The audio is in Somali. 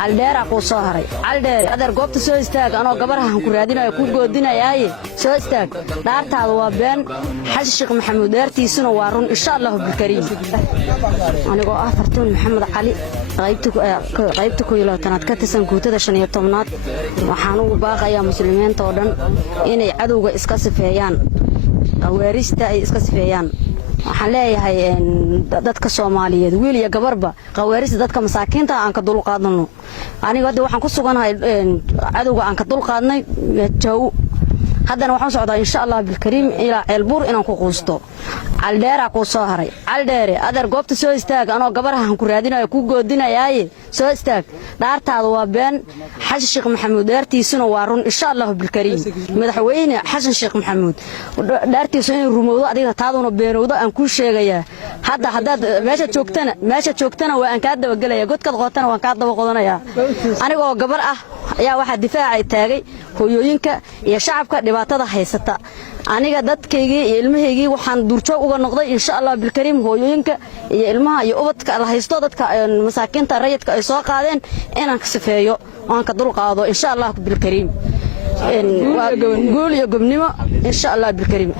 caldheera ku soo haray caldheer adeer goobta soo istaag anoo gabarahan ku raadinayo ku goodinayay soo istaag dhaartaadu waa been xasan sheekh maxamuud dhaartiisuna waa run insha Allah bilkariim anigoo ah fartuun maxamed cali qaybta ku ilaatanaad ka tirsan guutada 15aad waxaan ugu baaqayaa muslimiinta oo dhan inay cadowga iska sifeeyaan qawaarista ay iska sifeeyaan waxaan leeyahay dadka Soomaaliyeed wiil iyo gabarba qawaarista dadka masaakiinta aan ka dul qaadano aniga hadda waxaan ku suganahay cadowga aan ka dul qaadnay jaw haddana waxaan socdaa insha Allah bilkariim ilaa ceelbuur inaan ku quusto caldheera ku soo haray caldheere adeer goobta soo istaag anoo gabarahan ku raadinayo ku goodinayay soo istaag dhaartaadu waa been xasan sheekh maxamuud dhaartiisuna waa run insha Allah bilkariim madaxweyne xasan sheekh maxamuud dhaartiisu in rumowdo adiga taaduna beenowdo aan ku sheegayaa haddaad meesha joogtana waa aan ka daba galaya godkad qootana waan ka daba qodanaya anigoo gabar ah ayaa waxa difaacay taagay hooyooyinka iyo shacabka dhibaatada haysata aniga dadkaygii iyo ilmahaygii waxaan durjoog uga noqday insha Allah bilkariim hooyooyinka iyo ilmaha iyo ubadka la haysto dadka masaakiinta rayidka ay soo qaadeen inaan ka sifeeyo aan ka dul qaado insha Allah bilkariim waa guul iyo gobnimo insha Allah bilkariim